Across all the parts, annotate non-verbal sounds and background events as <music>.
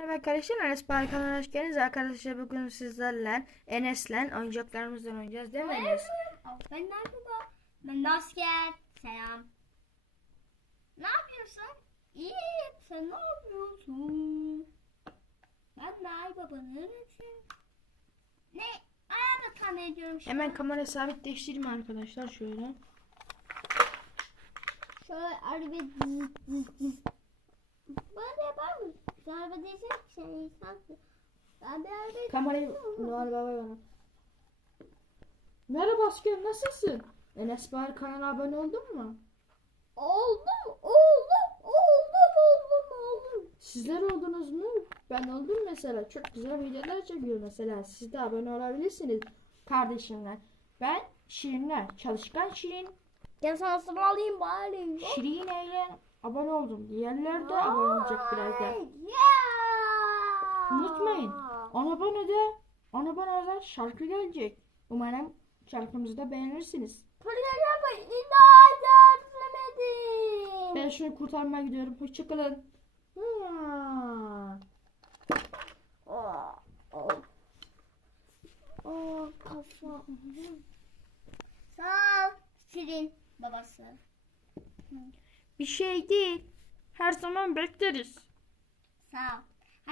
Merhaba arkadaşlar Enes Bay kanalına hoş geldiniz. Arkadaşlar bugün sizlerle Enes'le oyuncaklarımızdan oynayacağız değil mi Enes? Ben de baba. Ben de asker. Selam. Ne yapıyorsun? İyi. Sen ne yapıyorsun? Ben ay babanın için. Ne? Da tahmin ediyorum şu Hemen kamera sabitleştireyim arkadaşlar şöyle. Şöyle araba Bana yapar mısın? Araba diyecek sen insansın. Ben bir araba Kamerayı Noel Baba bana. Merhaba asker nasılsın? Enes Bay kanalına abone oldun mu? Oldum, oldum, oldum, oldum, oldum. Sizler oldunuz mu? Ben oldum mesela. Çok güzel videolar çekiyorum mesela. Siz de abone olabilirsiniz kardeşimler. Ben Şirinler. Çalışkan Şirin. Gel sana sıra alayım bari. Şirin eğlen abone oldum. Diğerleri de abone olacak birazdan. Unutmayın. Anabana'da Anabana'da şarkı gelecek. Umarım şarkımızı da beğenirsiniz. Programı inat etmedim. Ben şunu kurtarmaya gidiyorum. Hoşçakalın. Kafa. Sağ ol. Şirin babası. Bir şey değil. Her zaman bekleriz. Sağ ol.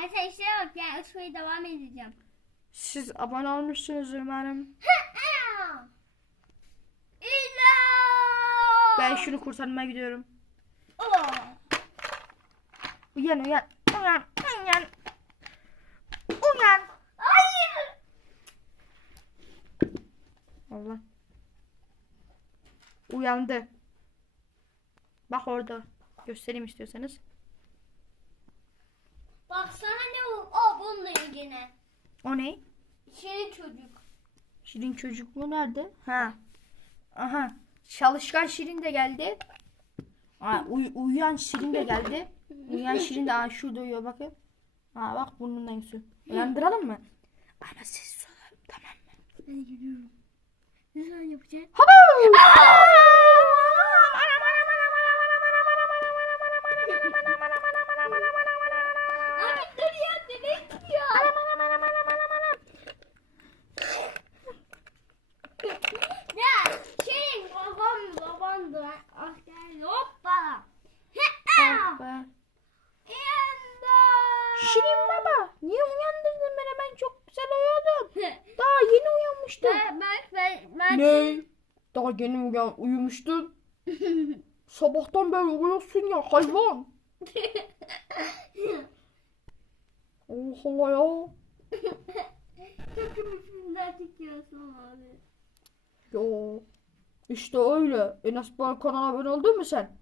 Hadi sen işe bak ya. Uçmaya devam edeceğim. Siz abone olmuşsunuz umarım. Ben şunu kurtarmaya gidiyorum. Oh. Uyan uyan. Uyan. Uyan. Uyan. Hayır. Allah. Uyandı. Bak orada. Göstereyim istiyorsanız. Baksana ne o? O bununla ilgili. O ne? Şirin çocuk. Şirin çocuk mu nerede? Ha. Aha. Çalışkan Şirin de geldi. Ha, uy- uyuyan Şirin de geldi. Uyuyan Şirin de aa, şurada uyuyor bakın. Ha bak burnundan su. Uyandıralım mı? Ama siz olalım tamam mı? Hadi gidiyorum. Ne zaman yapacağız? Habu! Abi dur ya bebek gidiyor. Ya şey babam babam da ah geldi hoppa. Hoppa. Yandı. Şirin baba niye uyandırdın beni ben çok güzel uyudum. Daha yeni uyanmıştım. Ben ben Ne? Daha yeni uyan uyumuştun. <laughs> Sabahtan beri uyuyorsun ya hayvan. Allah Allah ya. çok üstünden çıkıyorsun abi. Ya işte öyle. Enes Bal kanala abone oldun mu sen?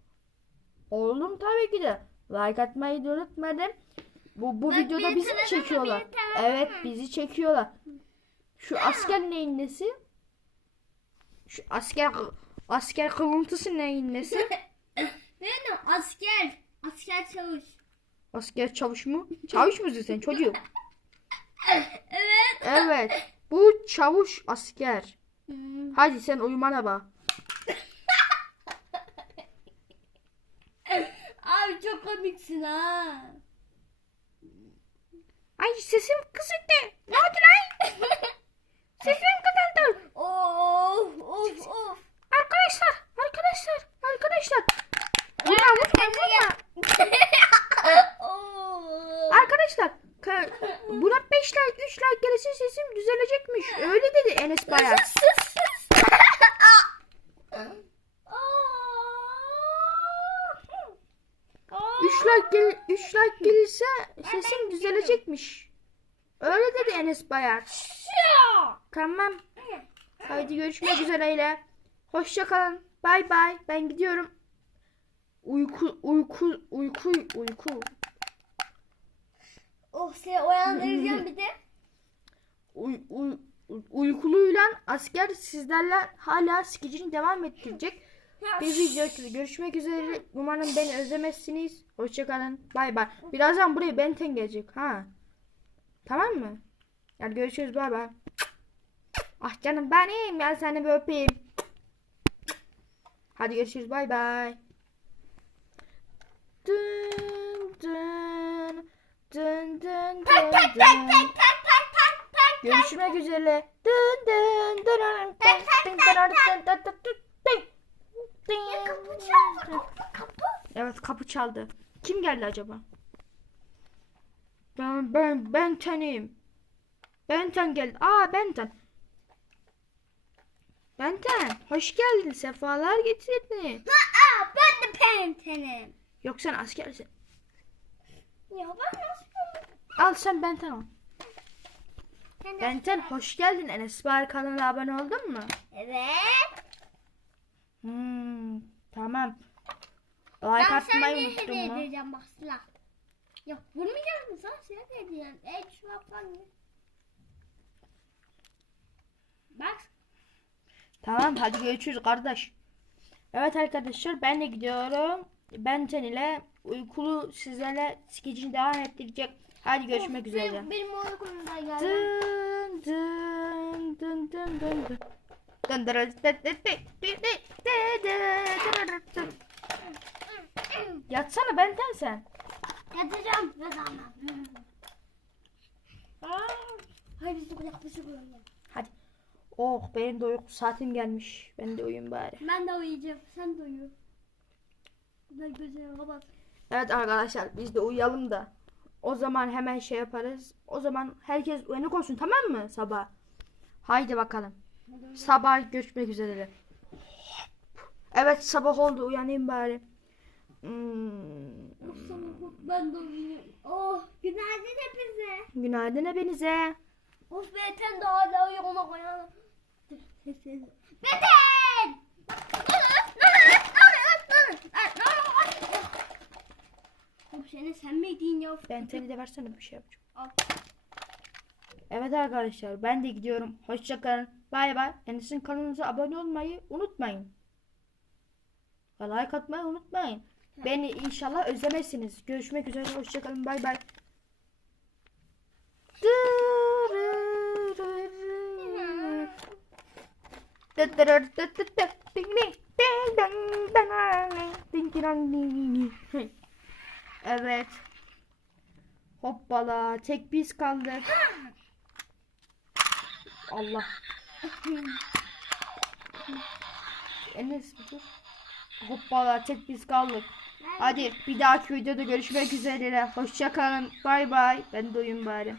Oldum tabii ki de. Like atmayı da unutmadım. Bu, bu Bak videoda bizi mi çekiyorlar? Evet bizi çekiyorlar. Şu asker neyin nesi? Şu asker asker kıvıntısı neyin nesi? Benim <laughs> asker. Asker çavuş. Asker çavuş mu? Çavuş musun sen çocuk? <laughs> Evet. Evet. Bu çavuş asker. Hadi sen uyumana bak. <laughs> Abi çok komiksin ha. Ay sesim kısıktı. Ne oldu lan? Sesim kısıldı. Of of of. Arkadaşlar, arkadaşlar, arkadaşlar. Vurma. Oo. <laughs> Arkadaşlar, ka- buna 5 like, 3 like gelirse sesim düzelecekmiş. Öyle dedi Enes Bayar. 3 like gel 3 like gelirse sesim düzelecekmiş. Öyle dedi Enes Bayar. Tamam. Haydi görüşmek üzereyle. Hoşça kalın. Bay bay. Ben gidiyorum. Uyku uyku uyku uyku. Oh seni uyandıracağım bir de. Uy, uy, uykuluyla asker sizlerle hala skecini devam ettirecek. <laughs> Bir video görüşmek üzere. Umarım beni özlemezsiniz. Hoşçakalın. Bay bay. Birazdan buraya Benten gelecek. Ha. Tamam mı? Yani görüşürüz. Bay bay. Ah canım benim. Gel seni bir öpeyim. Hadi görüşürüz. Bay bay. dın dın dın. Görüşmek üzere. Dın dın dın Evet kapı çaldı. Kim geldi acaba? Ben ben ben tenim. Benten geldi. Aa Benten. Benten hoş geldin. Sefalar getirdin. Aa ben de Benten'im. Yok sen askersin. Ya ben nasıl Al sen Benten ol. Benten hoş geldin. Enes Bahar kanalına abone oldun mu? Evet. Hmm, tamam. Like Ben sana atmayı ne unuttun hediye mu? edeceğim bak silah. Yok vurmayacak mısın? Silah edeceğim. Ey şu bak lan. Bak. Tamam hadi görüşürüz kardeş. Evet arkadaşlar ben de gidiyorum. Benten ile uykulu sizlerle skecini devam ettirecek. Hadi görüşmek üzere. Benim, benim oğlum da geldi. Dın dın dın dın dın dın. Dın dın dın dın dın Yatsana benden sen. Yatacağım Rıza'na. Hayır biz de kulaklısı böyle. Hadi. Oh benim de uyku saatim gelmiş. Ben de uyuyayım bari. Ben de uyuyacağım. Sen de uyu. Güzel gözlerine bak. Evet arkadaşlar biz de uyuyalım da. O zaman hemen şey yaparız. O zaman herkes uyanık olsun tamam mı sabah? Haydi bakalım. Sabah görüşmek üzere. Evet sabah oldu uyanayım bari. Hmm. Ben de uyuyayım. Oh günaydın hepinize. Günaydın hepinize. Of Beten de hala uyumak ayağına. Beten! Of seni sen miydin ya? Ben seni de versene bir şey yapacağım. Al. Evet arkadaşlar ben de gidiyorum. Hoşçakalın. Bay bay. Enes'in kanalımıza abone olmayı unutmayın. Ve like atmayı unutmayın. Beni inşallah özlemezsiniz. Görüşmek üzere. Hoşçakalın. Bay bay. <laughs> Evet. Hoppala. Tek biz kaldık. Allah. Enes bir dur. Hoppala tek biz kaldık. Hadi bir dahaki videoda görüşmek üzere. Hoşça kalın. Bay bay. Ben uyuyayım bari.